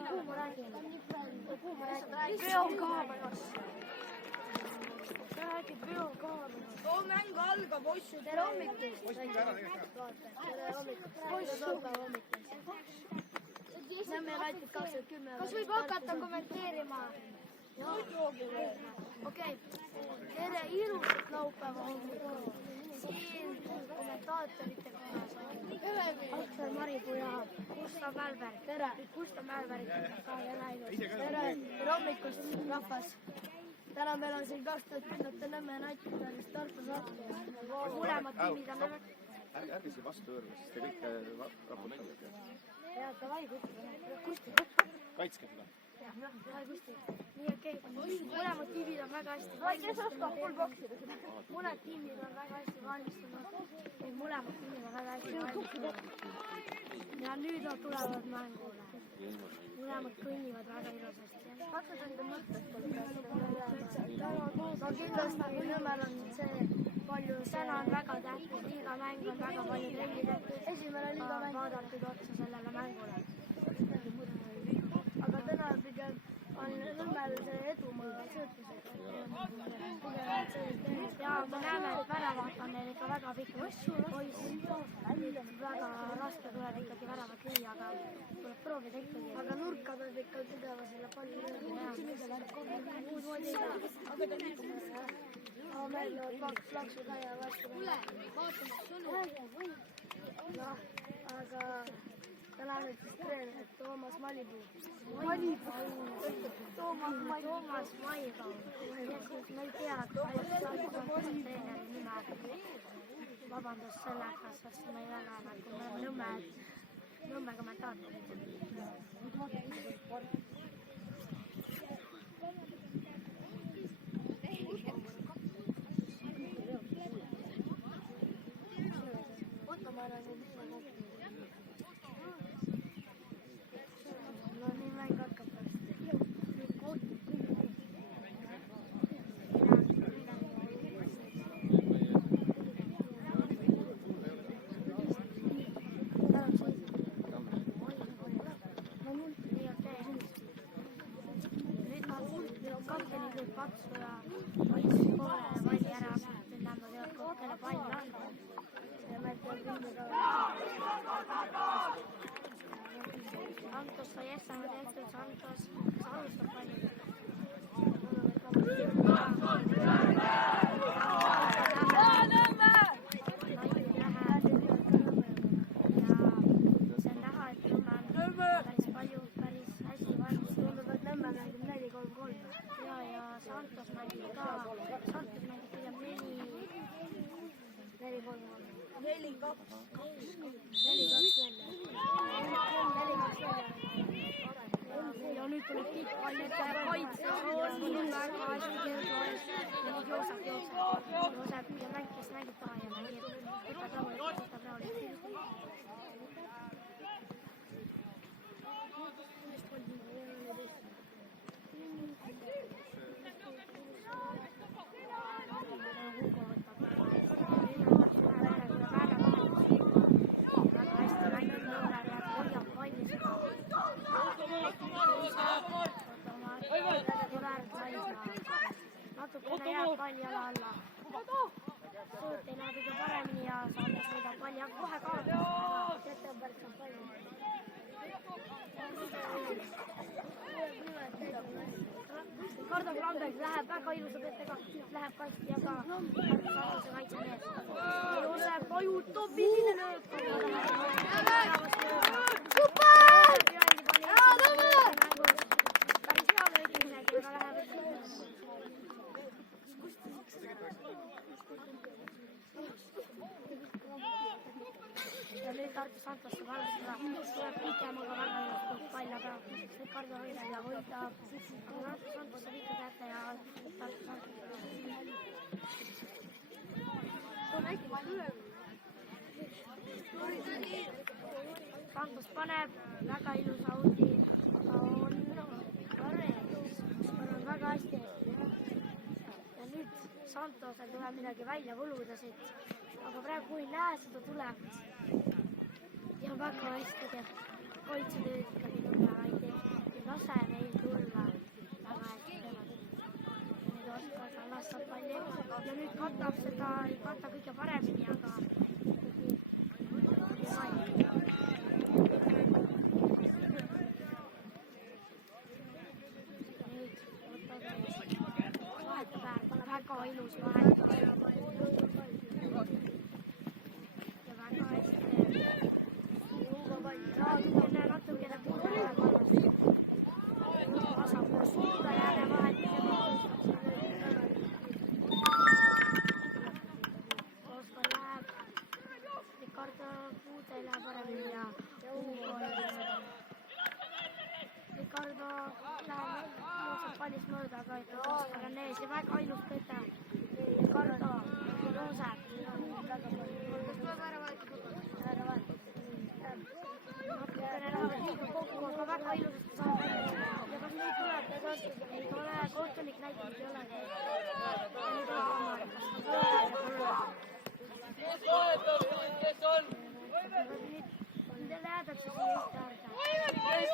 Kuhu ma räägin? Veokaamerast. Räägid veokaamerast. Too mäng algab, ossu. Tere hommikust! Tere hommikust! Nõmme United 2010. Kas võib hakata kommenteerima? Okei. Tere ilusat laupäeva hommikul. Siin kommentaatorite kohas on Alfred Maripuu ja Gustav Mälberg. Tere! Gustav Mälberg ka väga ilus. Tere hommikust, rahvas! Täna meil on siin 2010. Nõmme United Tartu Tartu. Mõlemad tiimid on väga... Ärge siin vastu õõrme, sest te kõik raputate. Ja davai, Kusti. Kaitske seda. Davai, Kusti. Nii okei. Mõlemad tiimid on väga hästi valmistunud. Mõned tiimid on väga hästi valmistunud. Mõlemad tiimid on väga hästi valmistunud. Ja nüüd nad tulevad mängule. Mõlemad kõnnivad väga ilusasti. Hakkad enda mõttest podcast. No kindlasti Nõmmel on see palju, täna on väga tähtis, liiga mäng on väga palju trenni tehtud. Esimene liiga mäng vaadatud otsa sellele mängule. Aga täna pigem on Nõmmel see edumaa sõõtmisega. Ja me näeme, et väravad on neil ikka väga pikk poiss. Väga raske tuleb ikkagi väravat lüüa, aga tuleb proovida ikkagi. Aga nurka peab ikka pideva selle palli lööma. Muud moodi ei saa. Meil on kaks laksu ka ja vaatame. Noh, aga täna nüüd siis treener Toomas Malipuu. Toomas Maigau. Ma ei tea, kuidas treeneri nime. Vabandust sellega, sest me ei ole nagu Nõmme kommentaatorid. No nii mäng hakkab pärast. Kapteni teeb patsu ja võiks poole palli ära, nüüd lämma teavad, kelle palli on. Ja me teeme kümmega. Santos sai Essama tehtud, Santos alustab palli. Santos mängib pigem 4-2 ja nüüd tuleb pikk pall ette ja kaitse on väga hästi töös ja nüüd jooksab ja mängis taha ja mängib võtab rahulikult. Natukene jääb palli jala alla. Suut ei näe kõige paremini ja Santos võidab palli kohe kaotada. Settenberg saab palli. Kardo Klamberg läheb väga ilusad ettega, läheb kasti ja ka Santose kaitsemees. Ei ole, vajutab, milline lööb. Super! Päris hea löögimine, aga läheb. Ja nüüd Tartu Santos saab alustada. Tuleb pikemaga väga ilusad pall, aga Ricardo hoidab ja hoidab. Aga Tartu Santos saab ikka kätte ja Tartu Santos. Santos paneb väga ilusa auti. On väga hästi. Ja nüüd Santosel tuleb midagi välja võluda siit. Aga praegu ei näe seda tulemas. Ja väga hästi teeb. kaitsetööd ikkagi Nõmmega ei tee. Ei lase neil tulla väga hästi teevad. Nüüd Oskar Kallas saab palli ja nüüd katab seda, ei kata kõige paremini, aga väga ilus vahetus ja väga hästi natukene puudele vasakul suunda jälle vahetus. Oskar läheb, Ricardo puudele paremini ja Ricardo läheb pallist mööda, aga Oskar on ees ja väga ilus kõte. Ricardo tõuseb. Natukene lähevad liiga kokku, aga väga ilusasti saab välja. Ja kas nüüd tuleb? Ei tule, kohtunik näitab, ei ole. Ja nüüd on Omar. Kes on? Nüüd lähedakse siia Eesti äärde.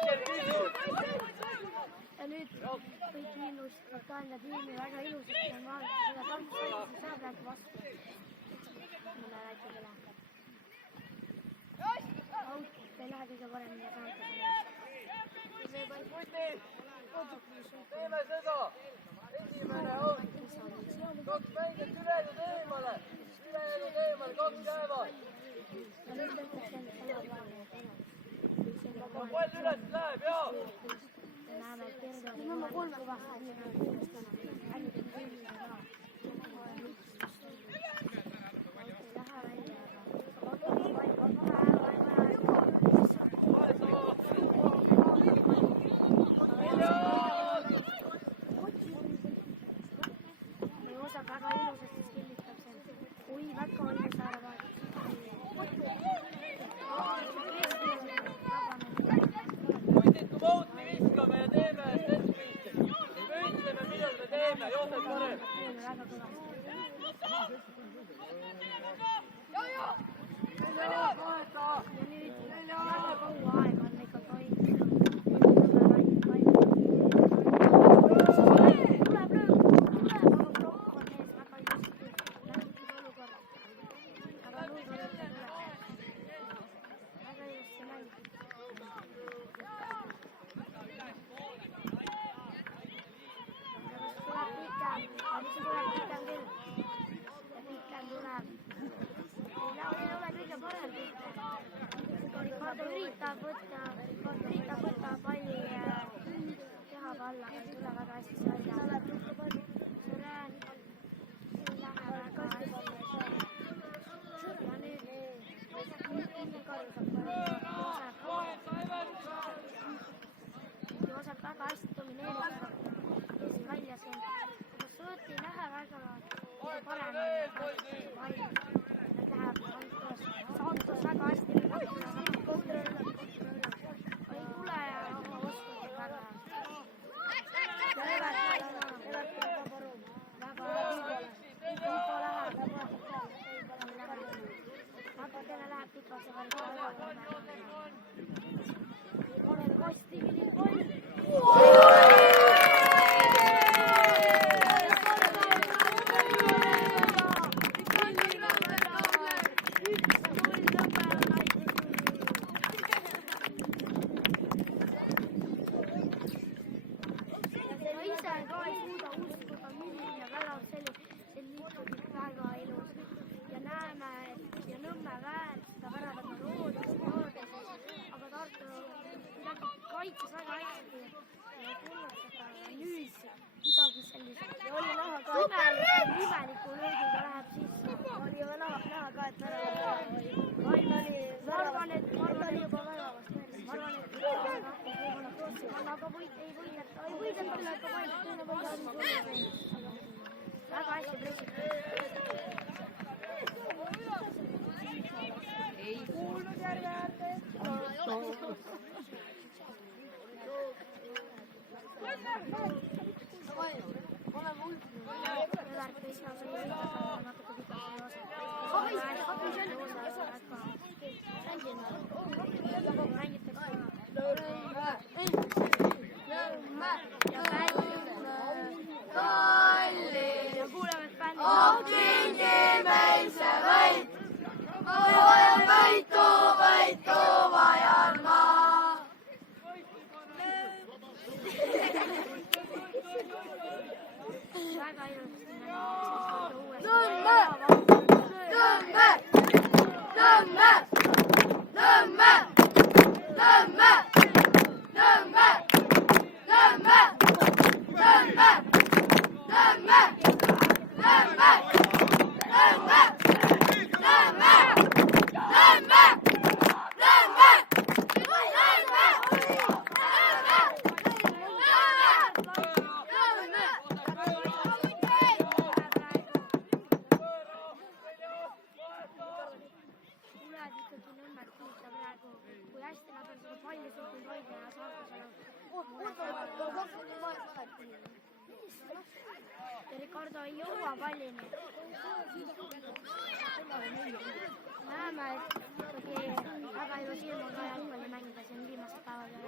Ja nüüd kõik miinust Italia tiimi väga ilusasti on vaadata seda kampsu, saab läheb vastu. Mulle räägib üle. Aut ei lähe kõige paremini ja kaotab. Teeme seda! Esimene on! Kaks mängijat ülejäänud eemale! Ülejäänud eemale, kaks jäävad! Ja nüüd lõpuks enda Pall üles läheb, jaa! näeme, et Pirdo on numma 3 kõvasti. Ainult on kõigile ka. Ei lähe välja, aga Osak väga ilusasti skillitab seal. Oi, väga ilus ära vaadata. Kui pauti viskame ja teeme setpiiste. Me ütleme, mida me teeme, Joosep parem. Väga kõvasti. Ja nüüd väga kaua aega on ikka toimunud. Tuleb lööb, aga plokk on ees väga ilusti. Lähmitud olukorda. Aga nüüd on üldse üle. Väga ilusti mäng. Tuleb pikem, aga mis tuleb pikem küll. Ja pikem tuleb. Ei ole kõige parem pikem. Ricardo üritab võtta palli keha alla, aga ei tule väga hästi välja. Sõren ei lähe väga hästi. Ja nüüd Ricardo saab Joosep väga hästi domineerib välja siin. Aga Sõõt ei lähe väga paremini. Need läheb Santos väga hästi. Ei tule ja oma oskused väga. Ja väga Pipo läheb. Aga teile läheb pikalt ja väga. Olen kasti pidi pall. Kaitses väga hästi ja tulnud seda nüüd midagi sellist. Ja oli näha ka, imeliku löögiga läheb sisse. Oli ju näha ka, et ma arvan, et juba väravast meeles. Ma arvan, et aga ei võideta ka palju. Väga hästi pressitud. Ei kuulnud järve äärde. Mängitakse palli suutnud hoida ja Saartasel ja Ricardo ei jõua pallini. Näeme, et ikkagi väga ilus ilm on ka jalgpalli mängida siin viimased päevad ja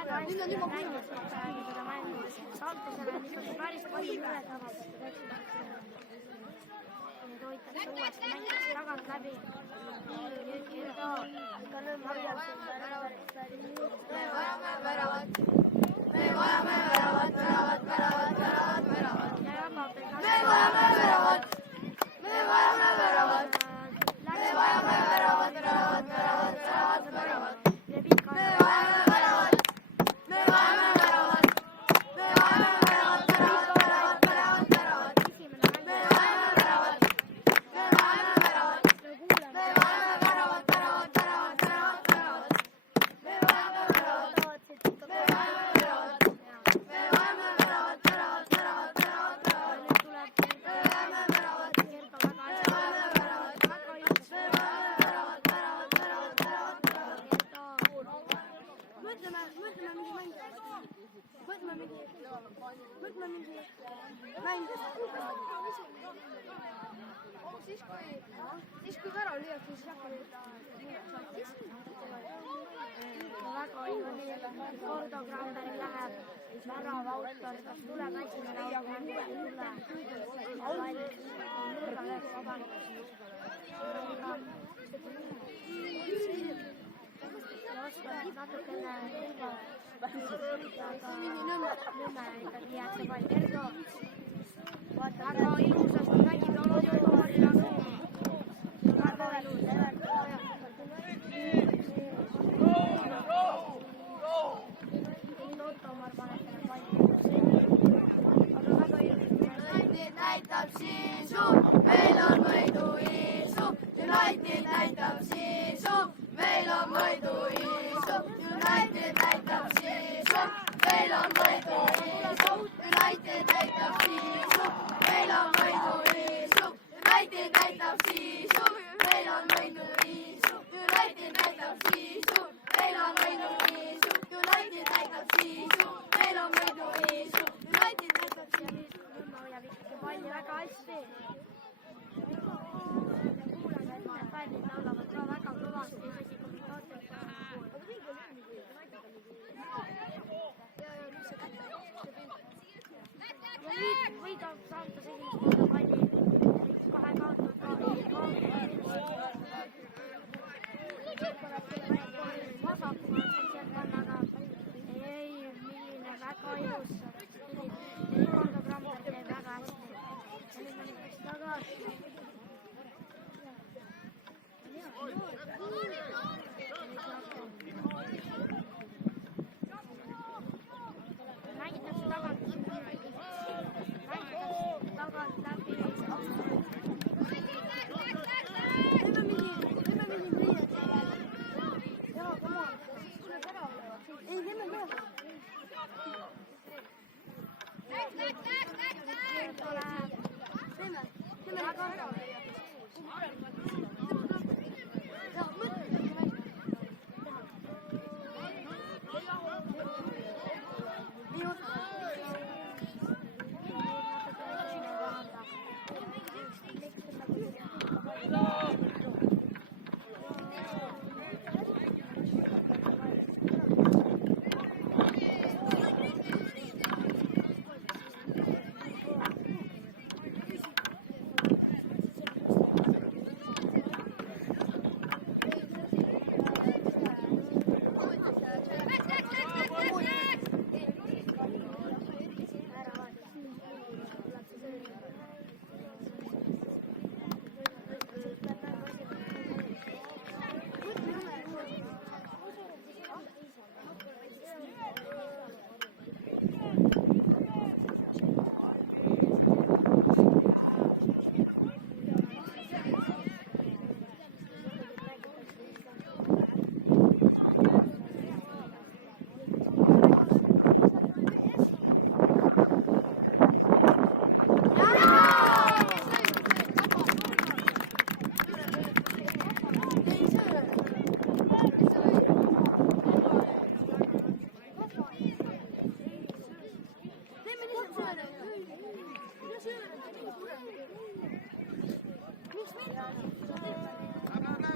aga ikkagi väga hästi näinud seda mängu. Saartasel on ikkagi päris palju muret avatud. Nüüd hoitakse uuesti, mängitakse tagant läbi. Siis kui värav lüüakse, siis hakkab väga ilus. Gordo Granberg läheb, värava autor, kas tuleb esimene autor, ei tule. Nurga lööb vabaneks. Oskab natukene Ergo, aga Nõmme ikkagi jääb see pall. Ergo, väga ilusas on mängib Lolodjoori nagu. Väga ilus, Tomar paneb selle palli. Aga väga ilus. United näitab siisu, meil on võiduisu. United näitab siisu, meil on võiduisu. United näitab siisu, meil on võiduisu. United näitab siisu, meil on võiduisu. United näitab siisu, meil on võiduisu. United näitab siisu, meil on võiduisu. United näitab siisu, meil on võiduisu. United näitab siisu. Nõmme hoiab ikkagi palli väga hästi. Kuuleme, et need pallid laulavad ka väga kõvasti, isegi kommentaatorid. Ja nüüd võidab Saartas esimest korda palli. Kohe kaotab ka vasakuma sealt pannaga. Ei, milline väga ilus. Gordo Granberg teeb väga hästi. Ja nüüd me läks tagasi. Mängitakse tagant läbi.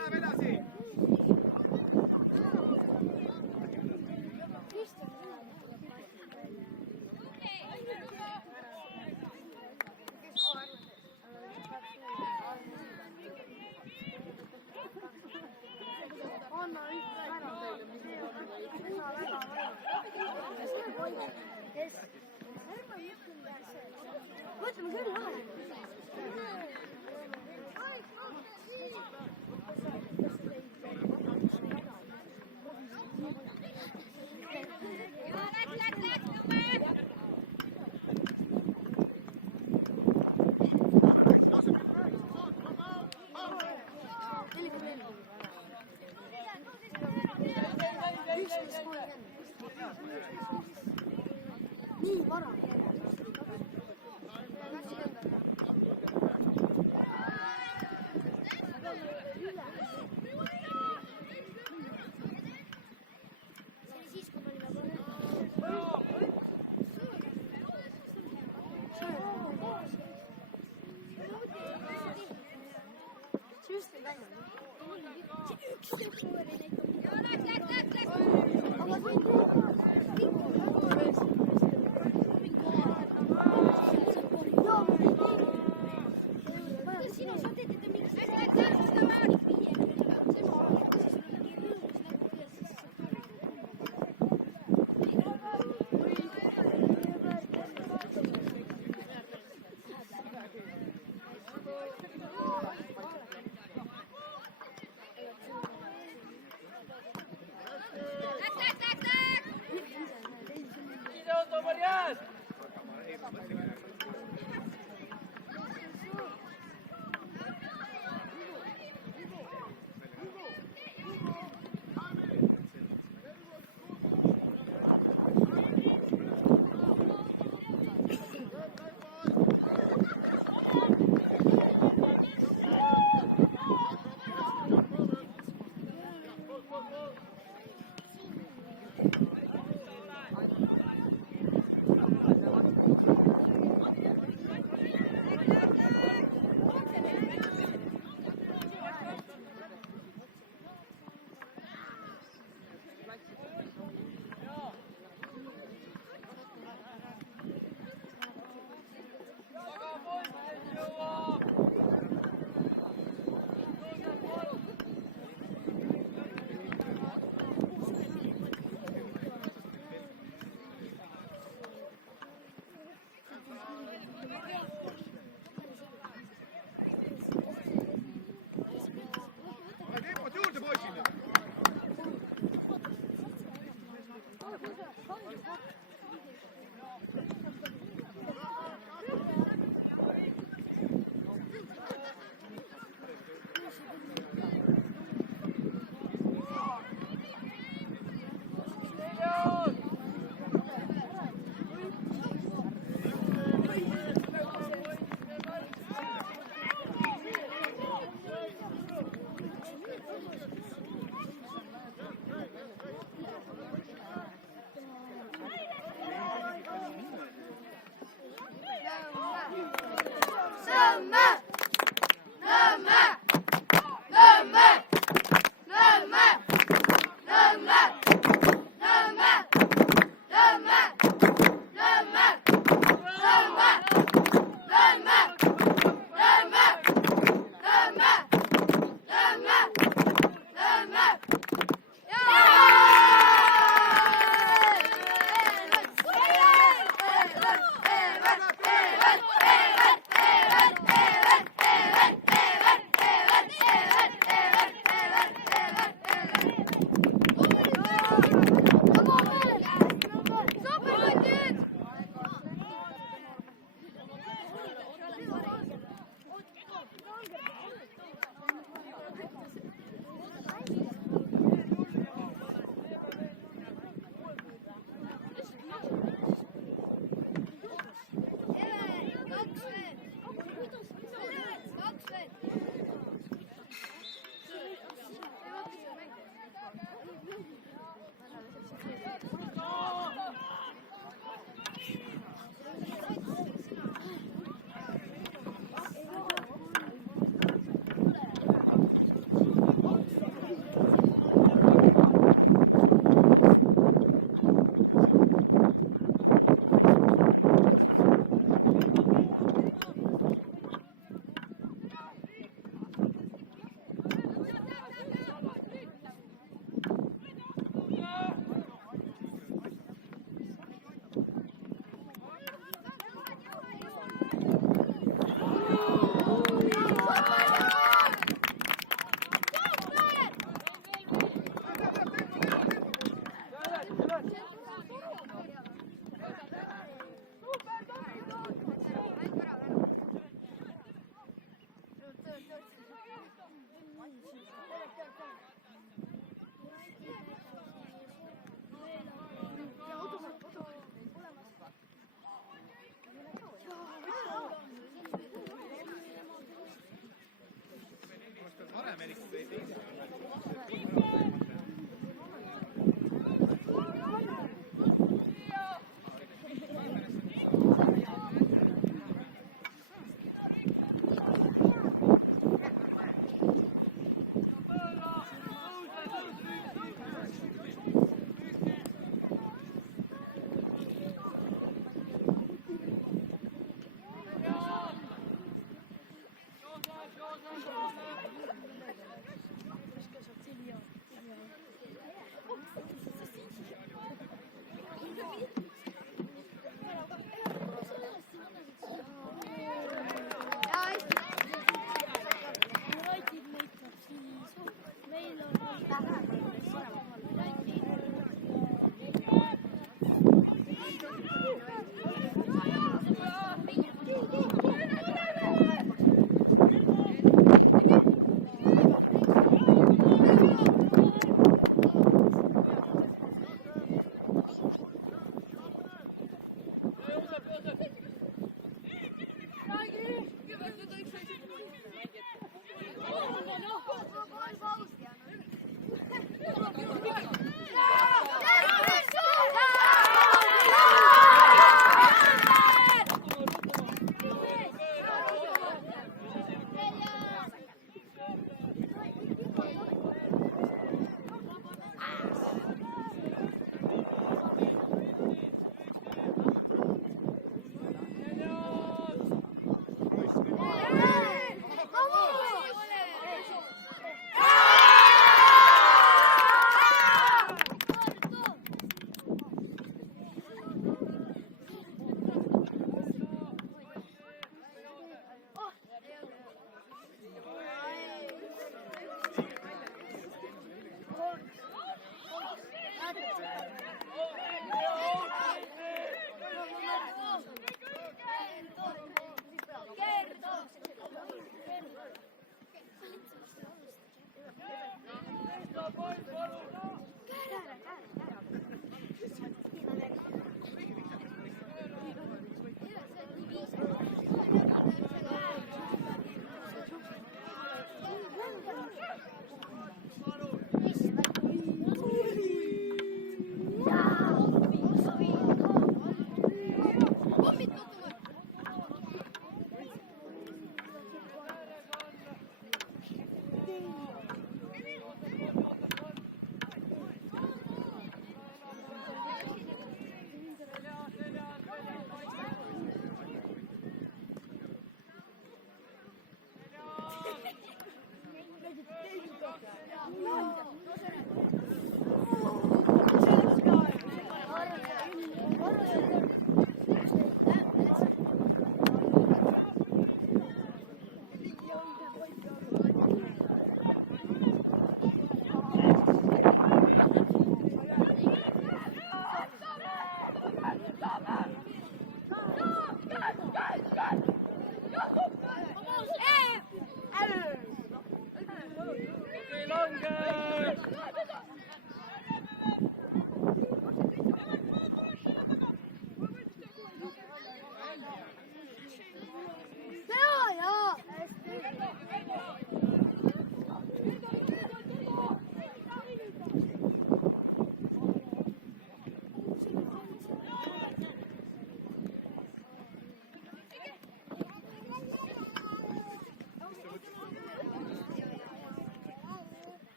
Läheb edasi. mõtleme küll lahe. nii vara.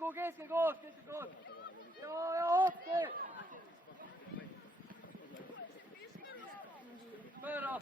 Saku, keskekoos. Ja hoppi! Pööra!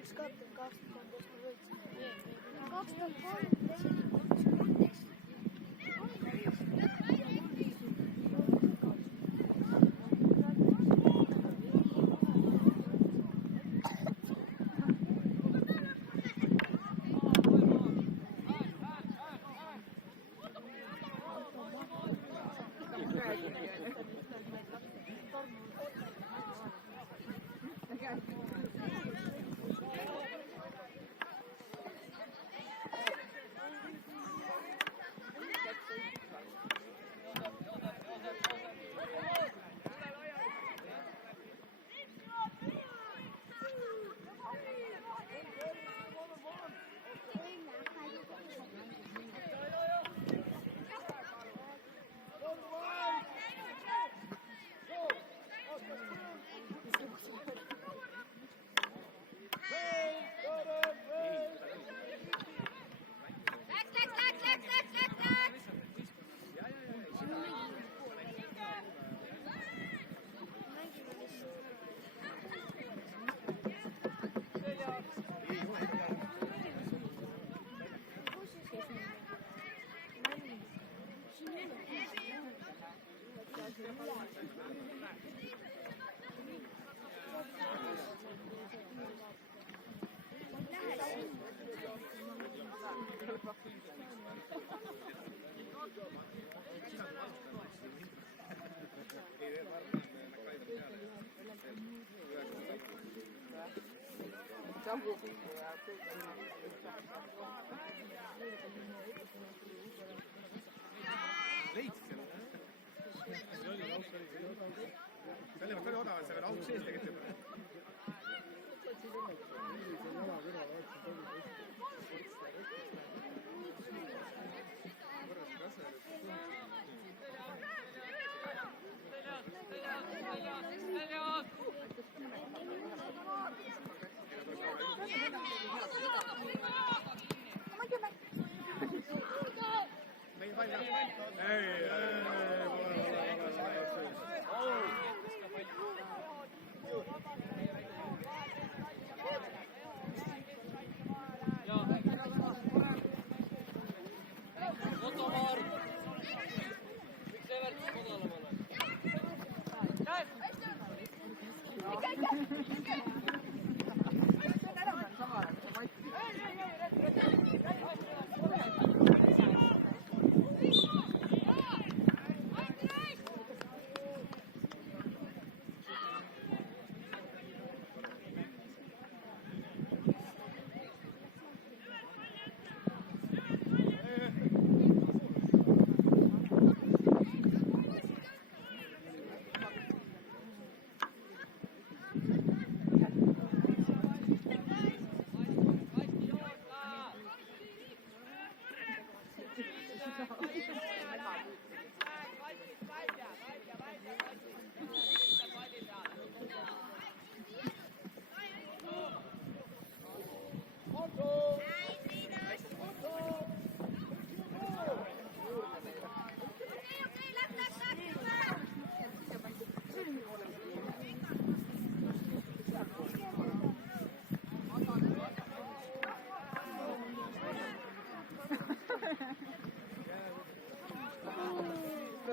üks kaotab 23, kes ma võitsin. 2003. Leidsid selle? See oli aus, see oli odav, see oli aus sees tegelikult.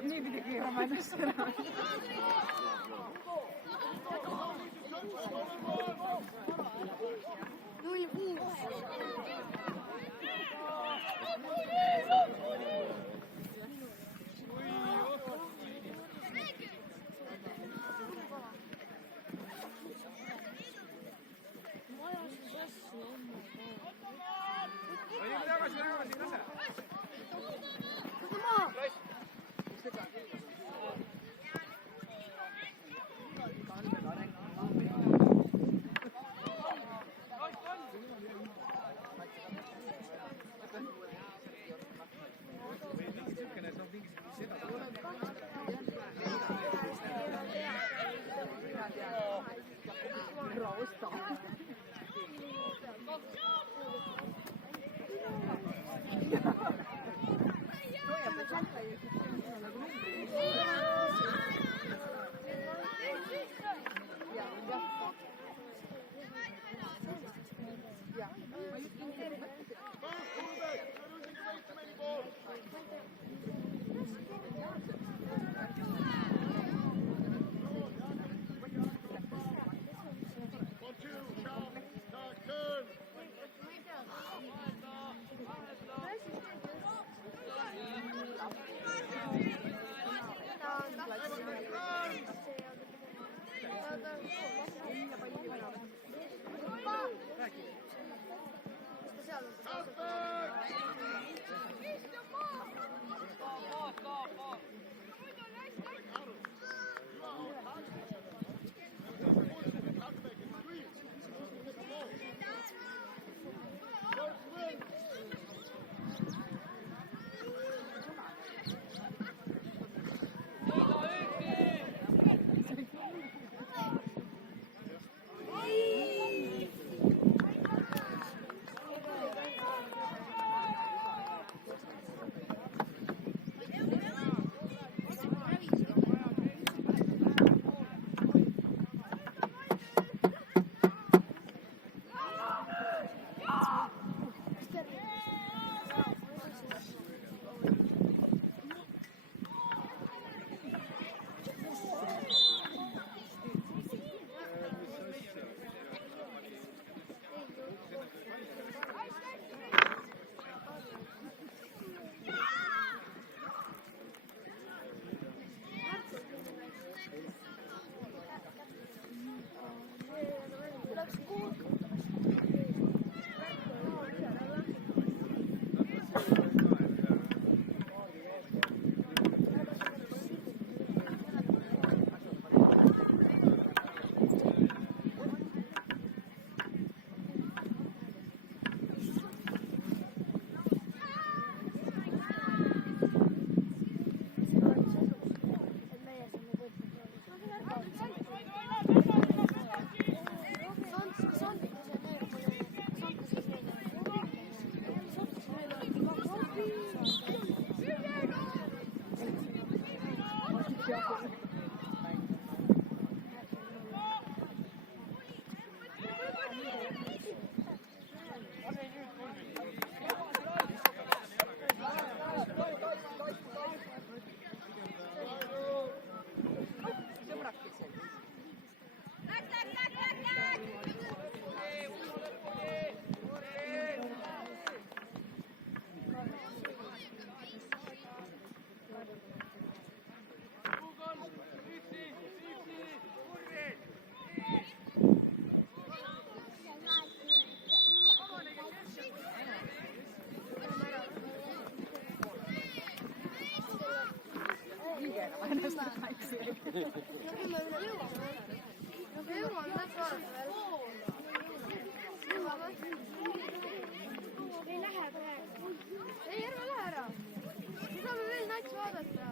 Niipidi keerama ennast ära. küll me üle jõuame. No me jõuame täpselt vaadata veel. Jõuame. Ei lähe praegu. Ei, ärme lähe ära. Me saame veel nats vaadata.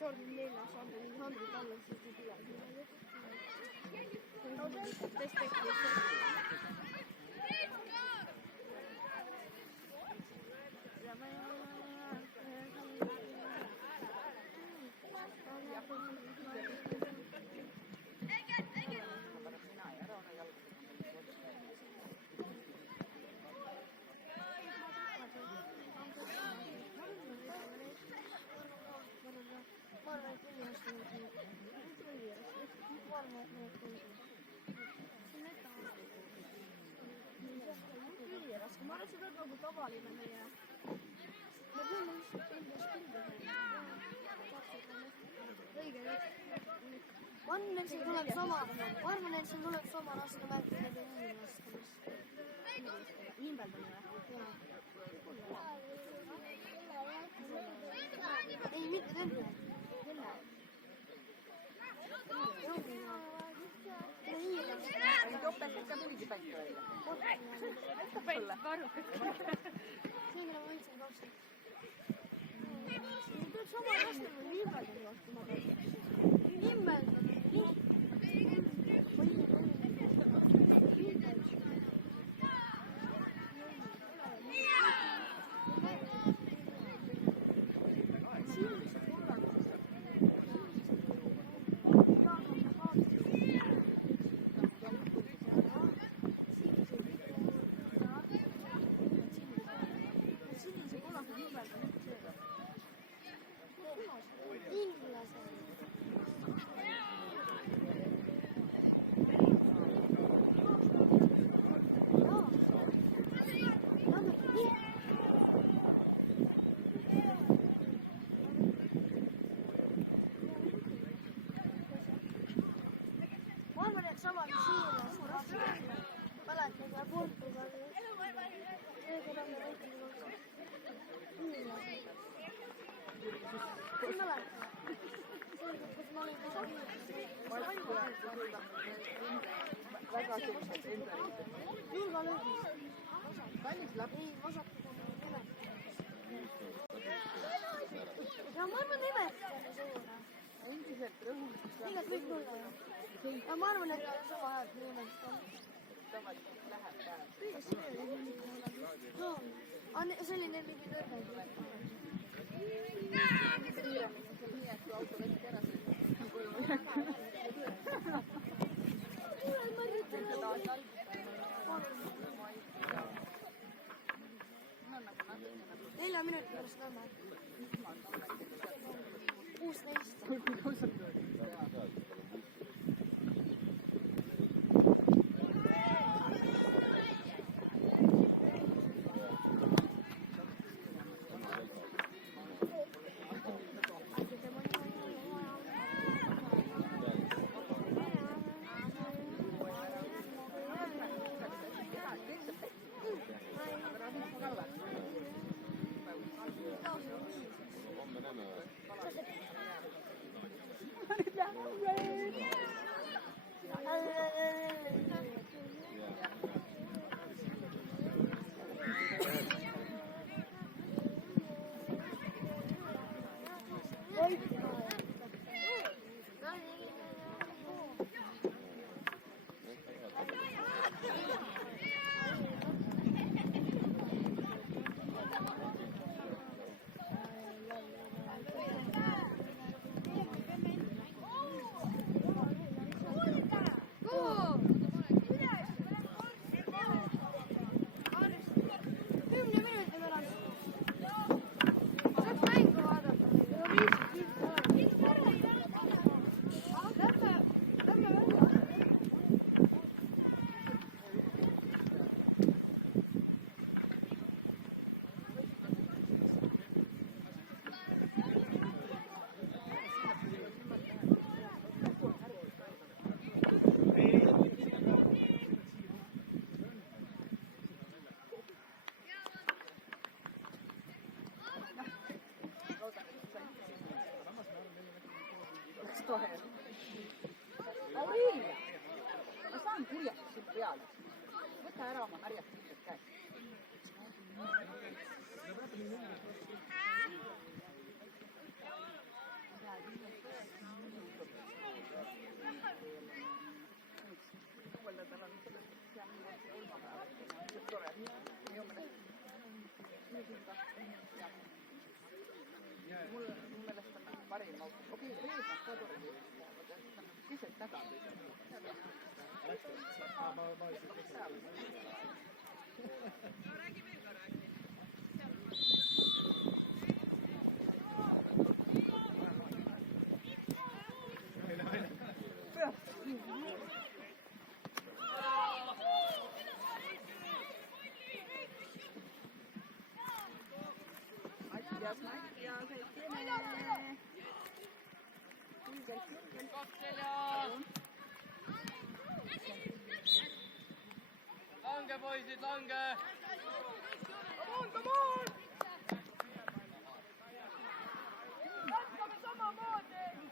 Jordan 4 saanud mingi handrid alla, siis ei tule. Ma arvan, see väga tavaline meie. Me peame lihtsalt endast kindla. Õige, ma arvan, et siin tuleb sama raske märk, kui need on inimestamist. Imbeldamine? Ei, mitte terve. Kelle? Õpetajad ka tuligi pätti välja. Siin on võitsin 2. See tuleb sama rastel või niimeldada vastu ma tein. Niimeldada. Sama mis Siiras, mäletad ja Portugali. Seega me võitsime 2. Ei mäleta. Seega, kus ma olin väga sellised ümberid. nurgalöögis. Kallis laps. ei, vasakult on nimet. ja ma arvan nimetada suuna. Endiselt rõhun. Liiga kõik nurga. ja ma arvan, et sama häält nimetada. Tavaliselt läheb peale. no, selline mingi tõrge. Kiiremini seal nii, et kui auto veski ära sõidab. Nelja minuti pärast lähme. 16. Aurelia, ma saan kurjaks sind peale. Võta ära oma märjad tühjad käest. Uuele tal on sellest seal niimoodi ulmapäeval. See on tore. Minu meelest. Mu meelest on parim auto. Okei, reed on ka tore. Keset nädal. Mattias, Lange, poisid, lange! Come on! Jätkame samamoodi!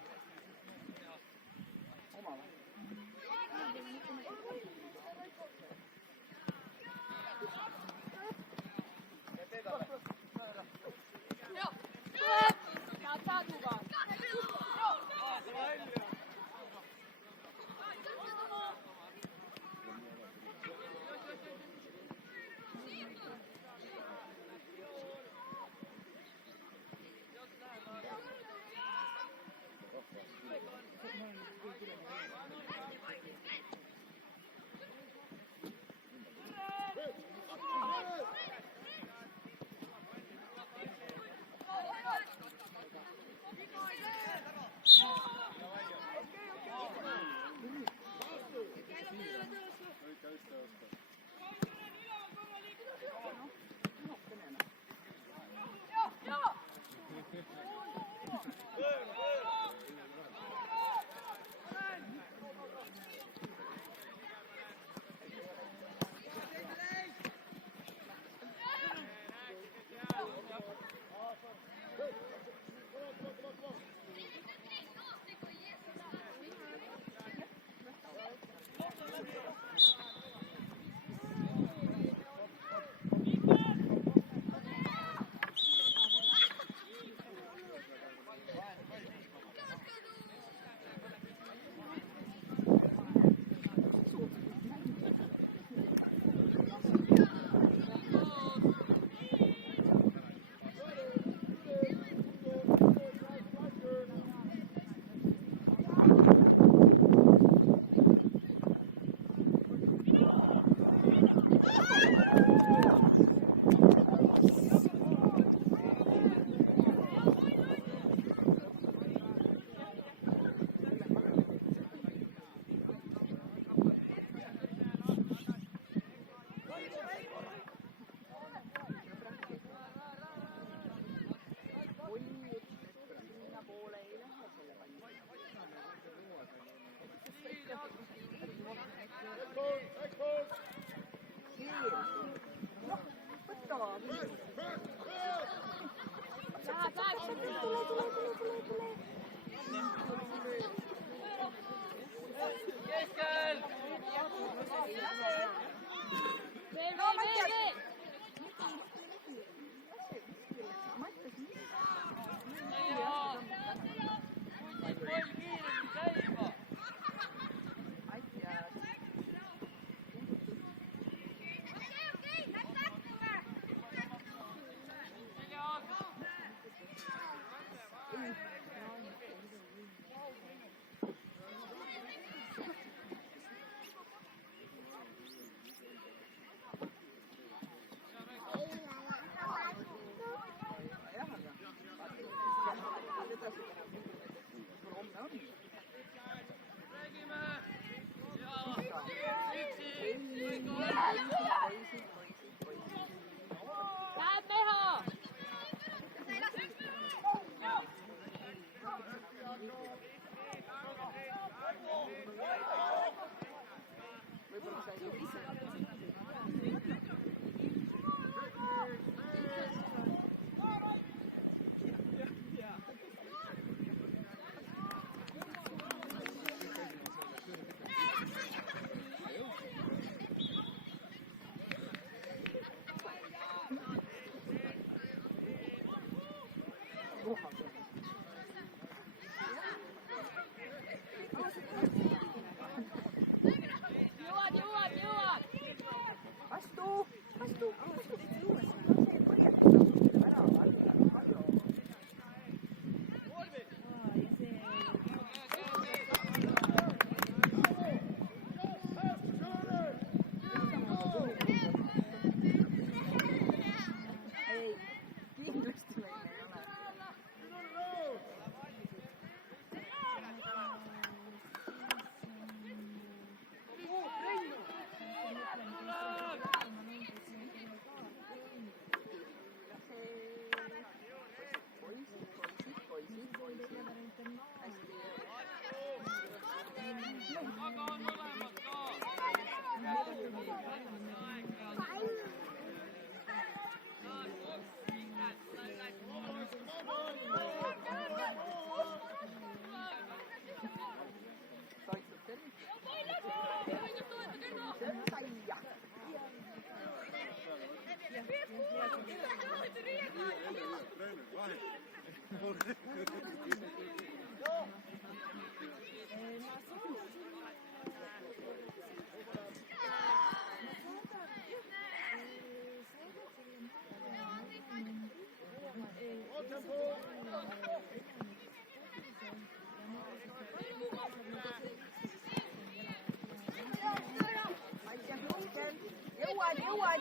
Keskel!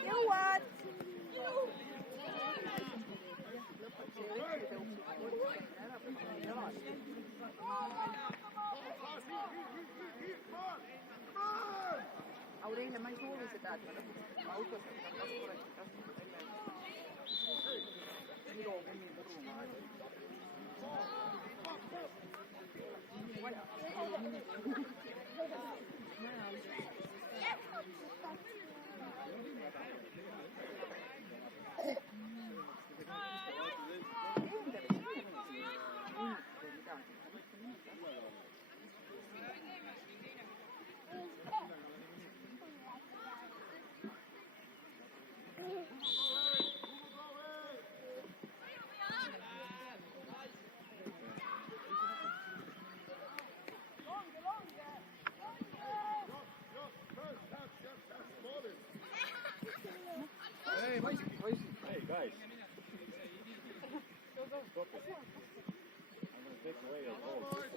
jõuad. Aurelia, ma ei soovi seda, et ma lõpuks autos võtan kasvureid Miro kuni Võrumaa. Guys. Stop it. I'm going to take away your ball.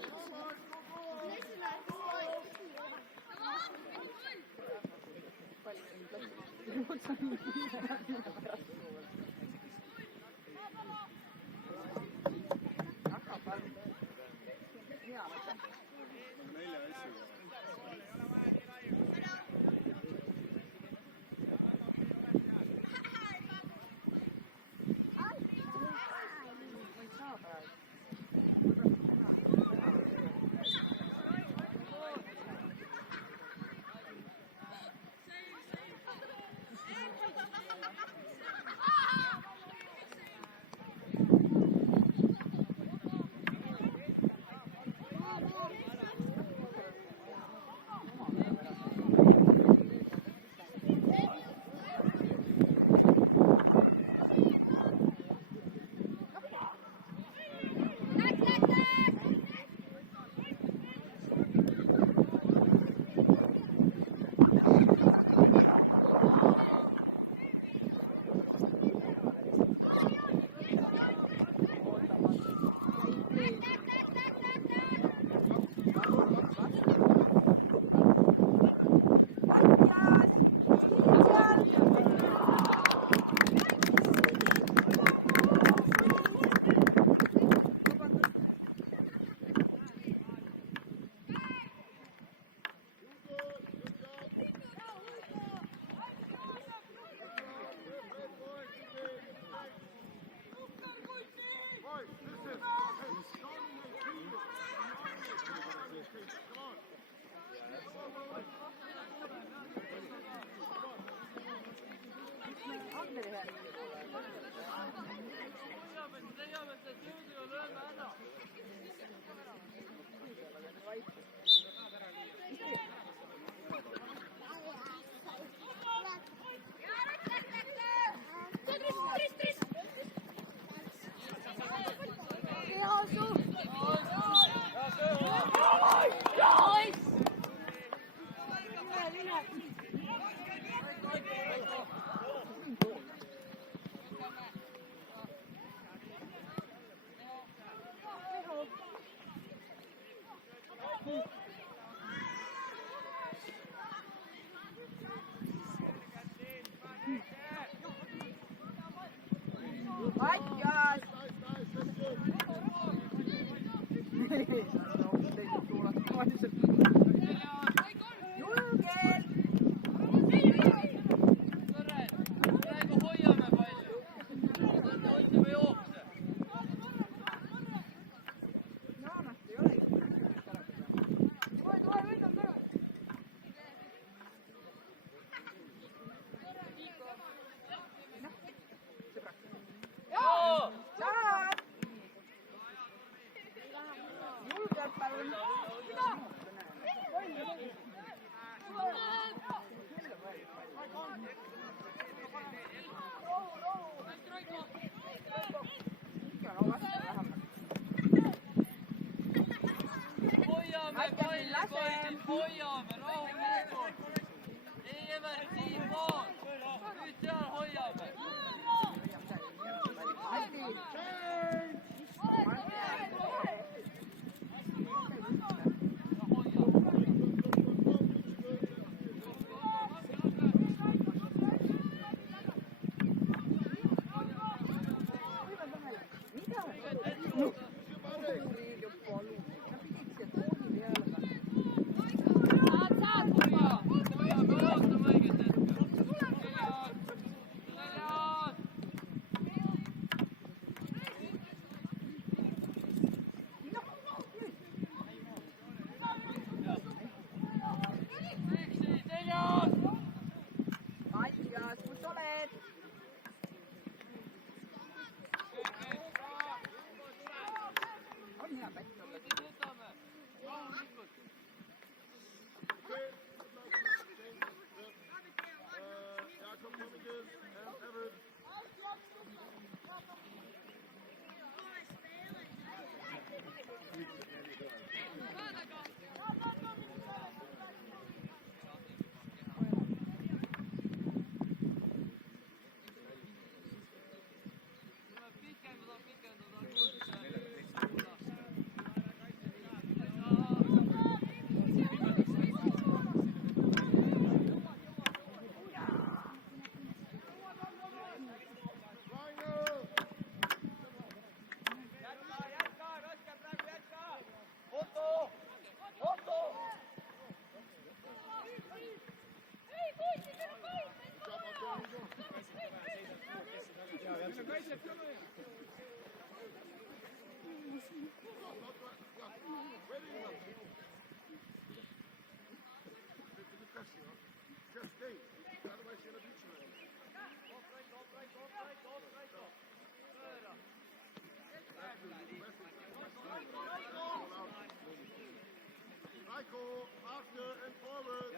Michael, after and forward.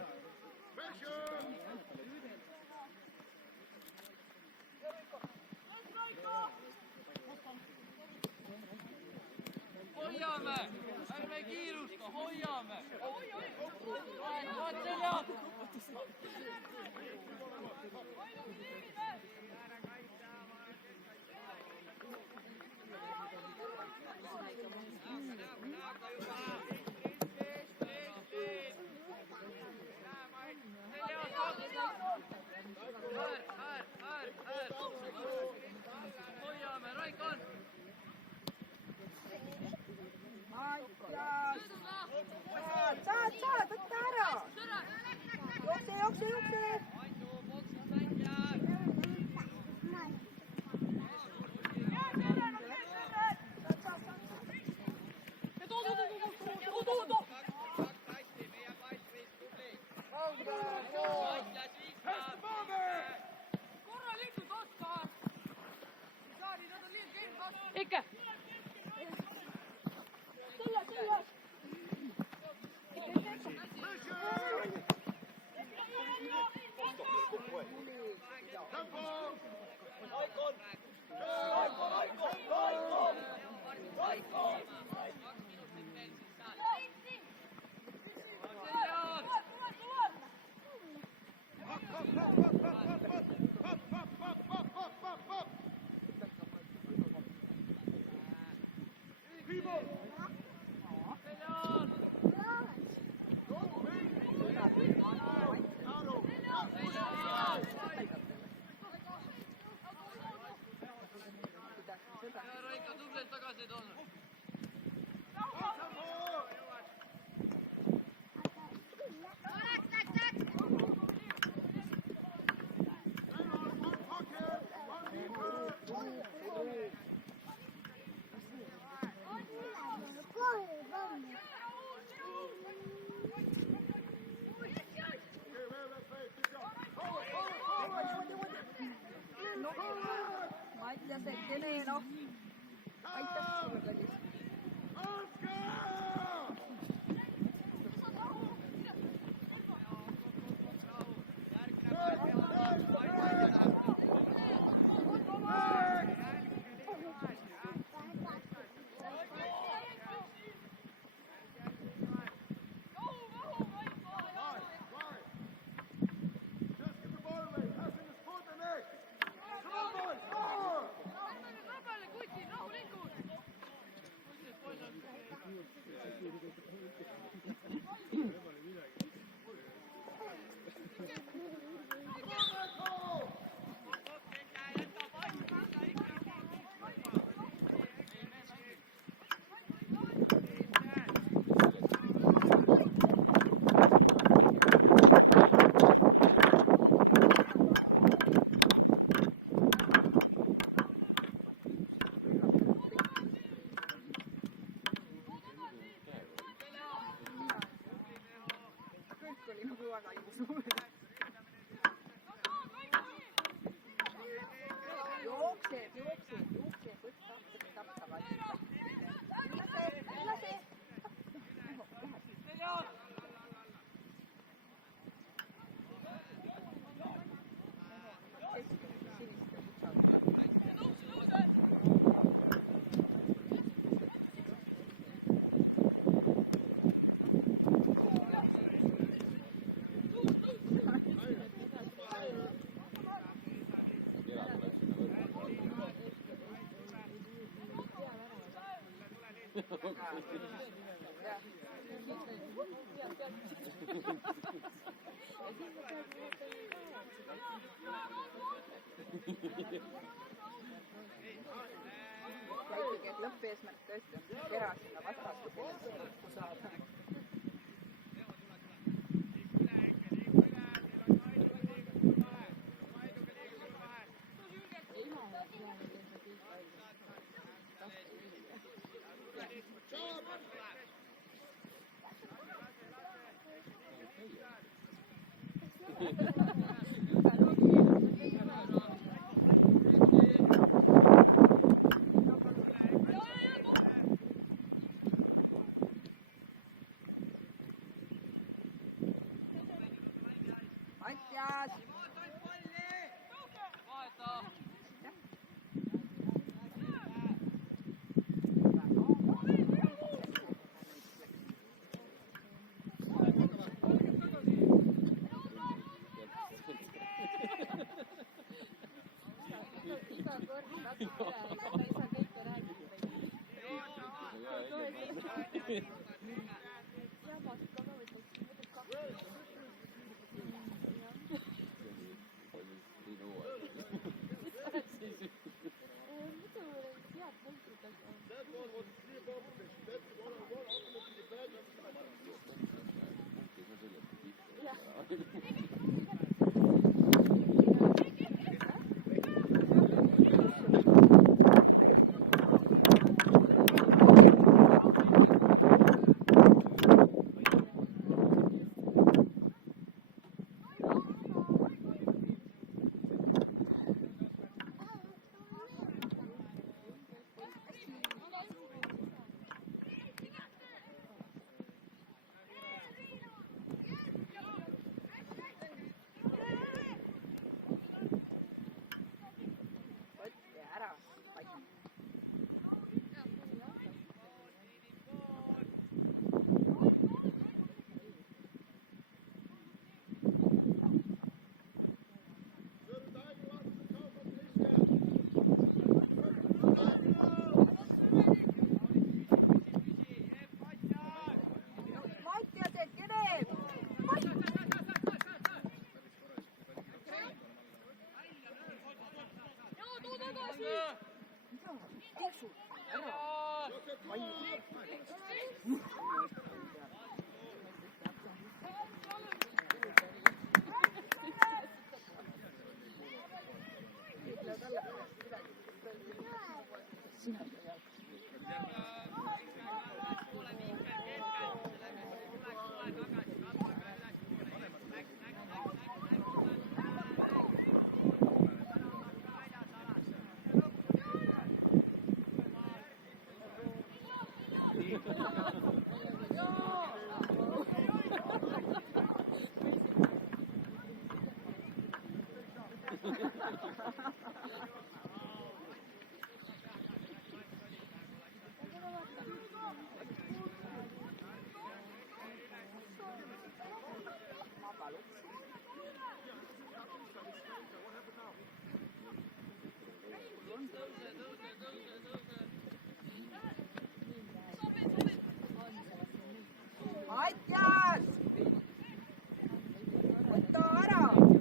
Pressure! Hoiame! Ärme kiirusta, hoiame! Vaat seljad! Hoiame, Raikon! Saad, võtta ära! Jookse! Aitu, boksid välja! Hästi, meie kaitsmees tubli! Kaitslas viskab! Korralikult, Oskar! Saari, nad on liiga keerulised vastu. Ikke! Raiko tublit tagasi toonud. Mattiasekene, noh, aitab sulle lihtsalt. Ikkagi, et lõppeesmärk tõesti on kera sinna vastasse sellesse lõppu saada. Mattias. Mattias! Võta ära!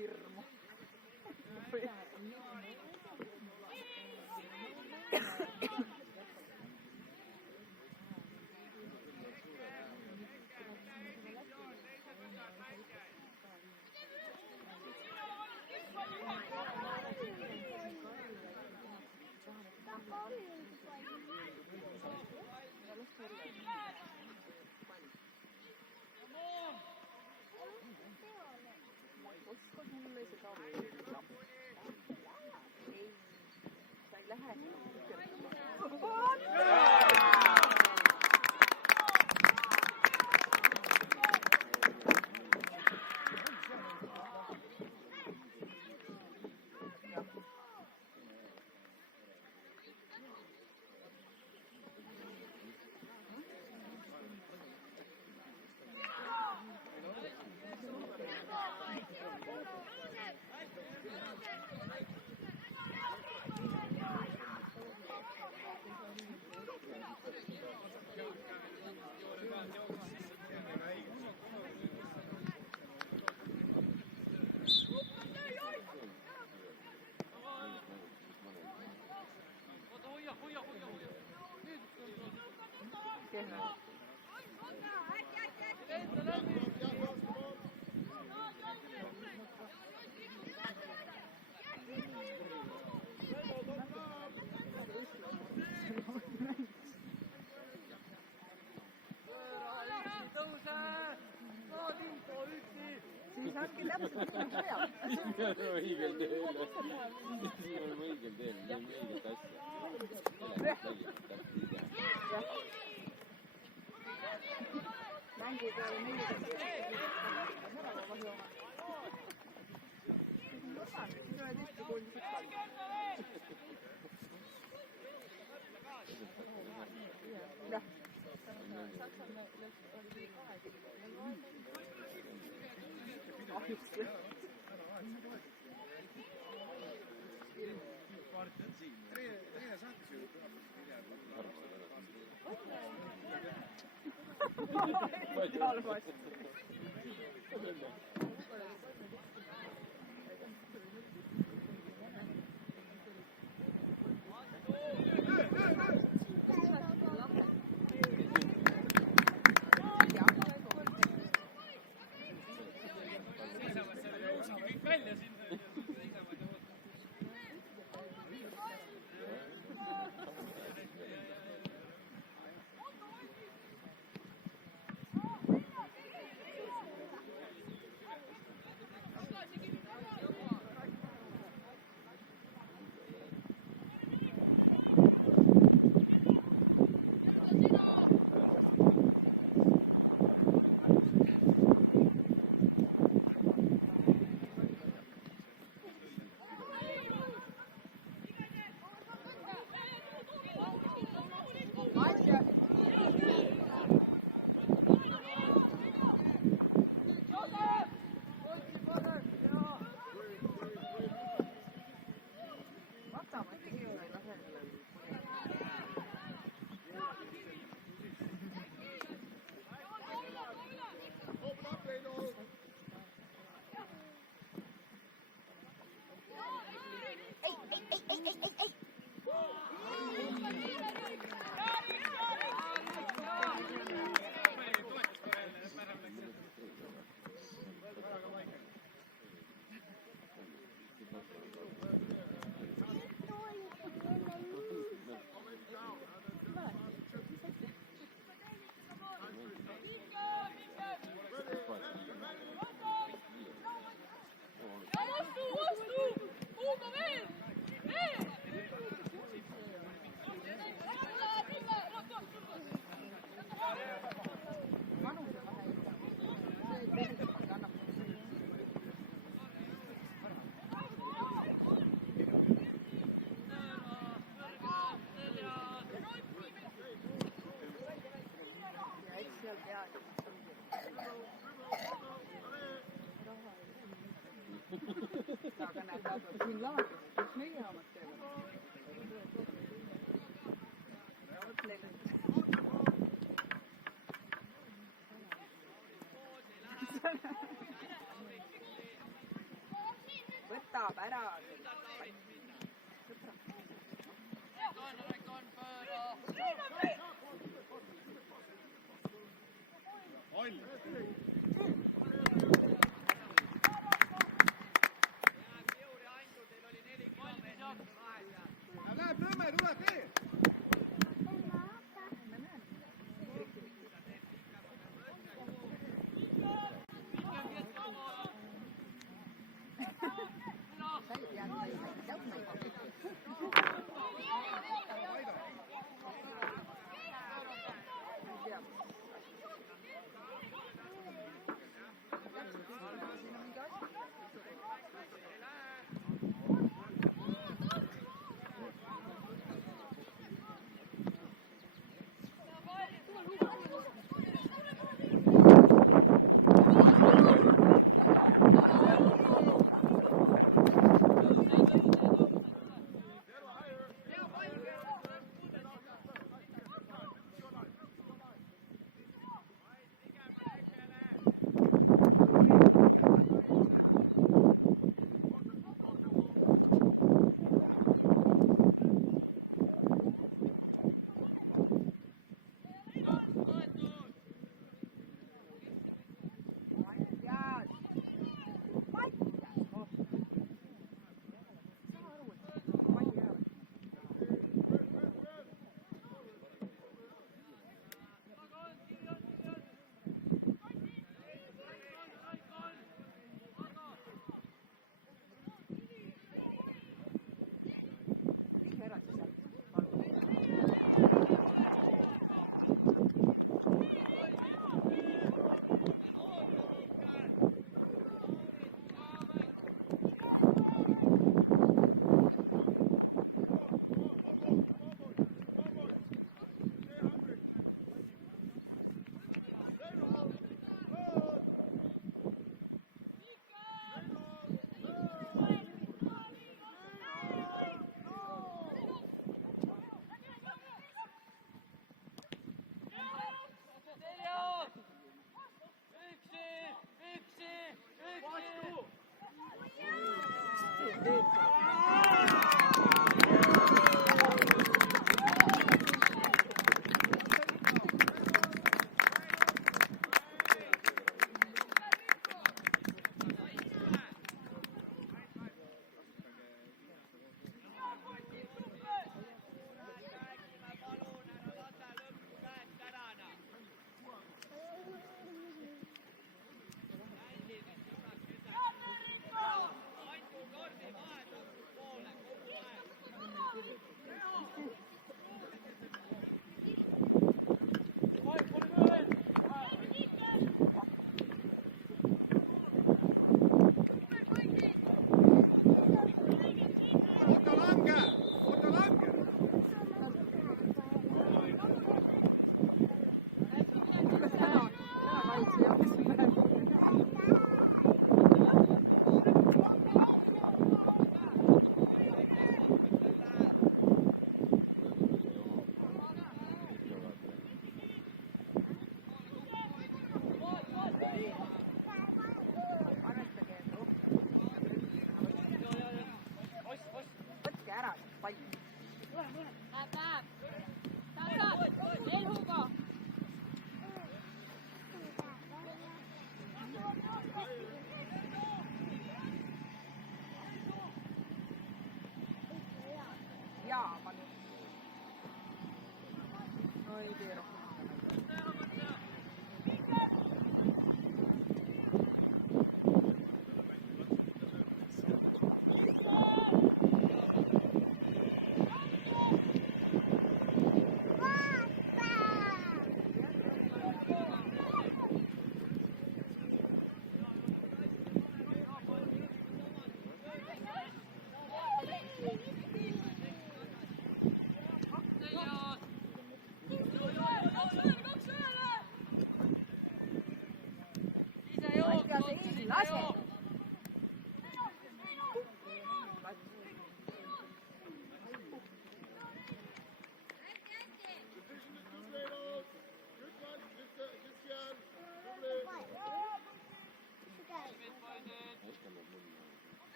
Hirmu. Oska mulle seda öelda? Ei, sa ei lähe. Kehä. Siis onkin täpselt niin peal. Siin on õigel teel. Siin on õigel teel. Siin on õigelt asja. Mängi peale 40. Mõneva kahju oma. Siis on lõpand. Siis oled Eesti kooli süksal. Jah. Kahjuks. Teine saatis ju Halvasti. Aga näed, siin laadis, kus meie omad teeme. võtab ära. Läheb Nõmme, tule tee!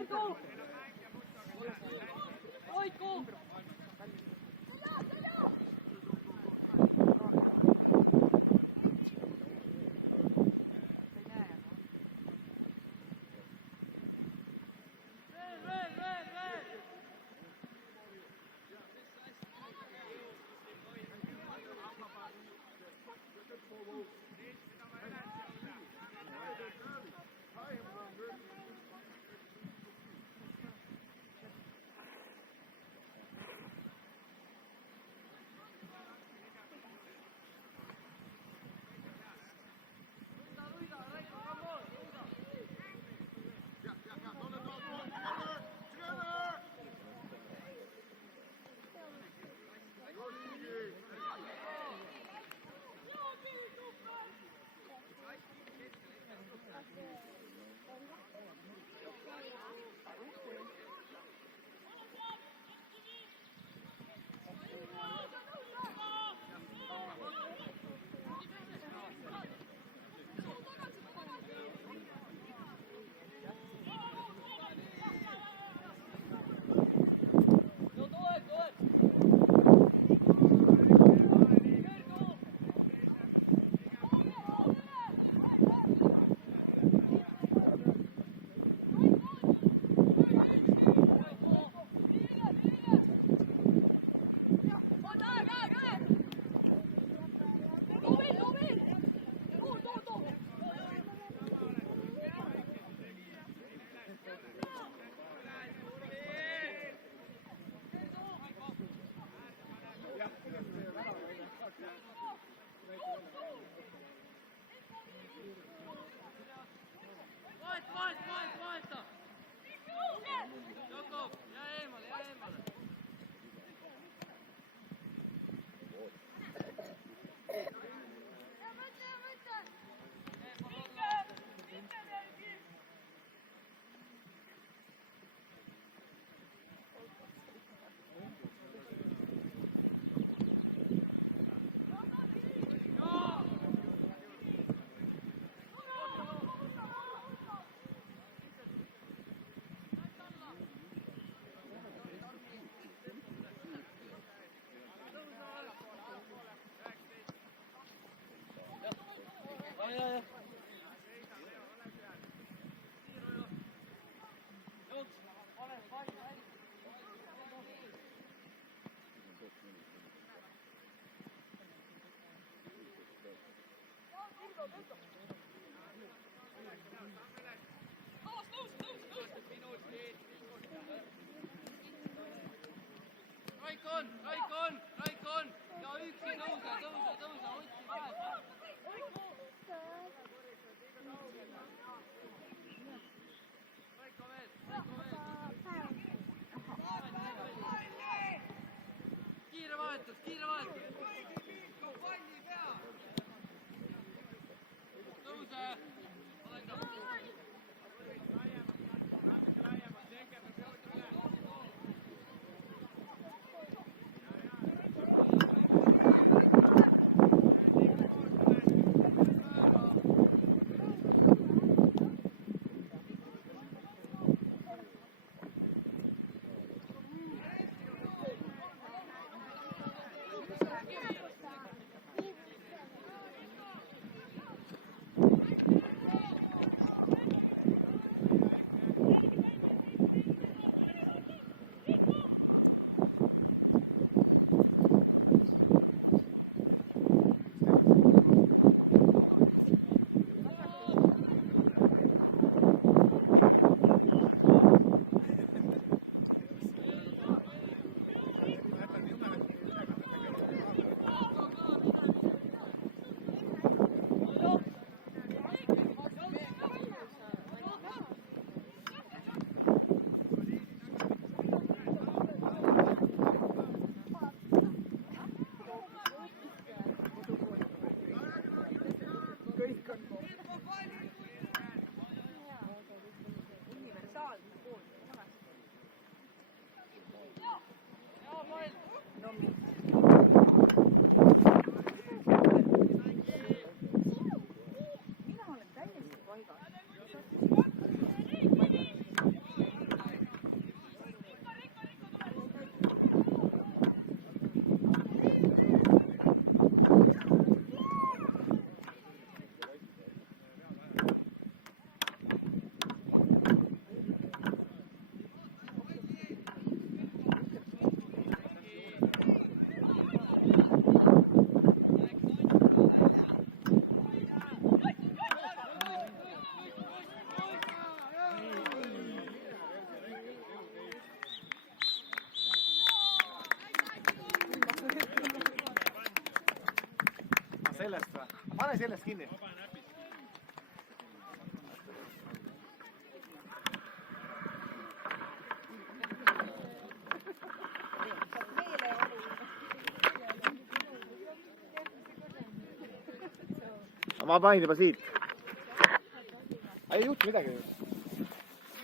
Järgu! Hoidku! Vaihta! Jakob, jää eemale! Ja. Raikon! Ja yksi tõuse, hoidki vahel. Kiire vahetus! Tõuse! sellest või? Pane sellest kinni. Ma panin juba siit. Ei juhtu midagi.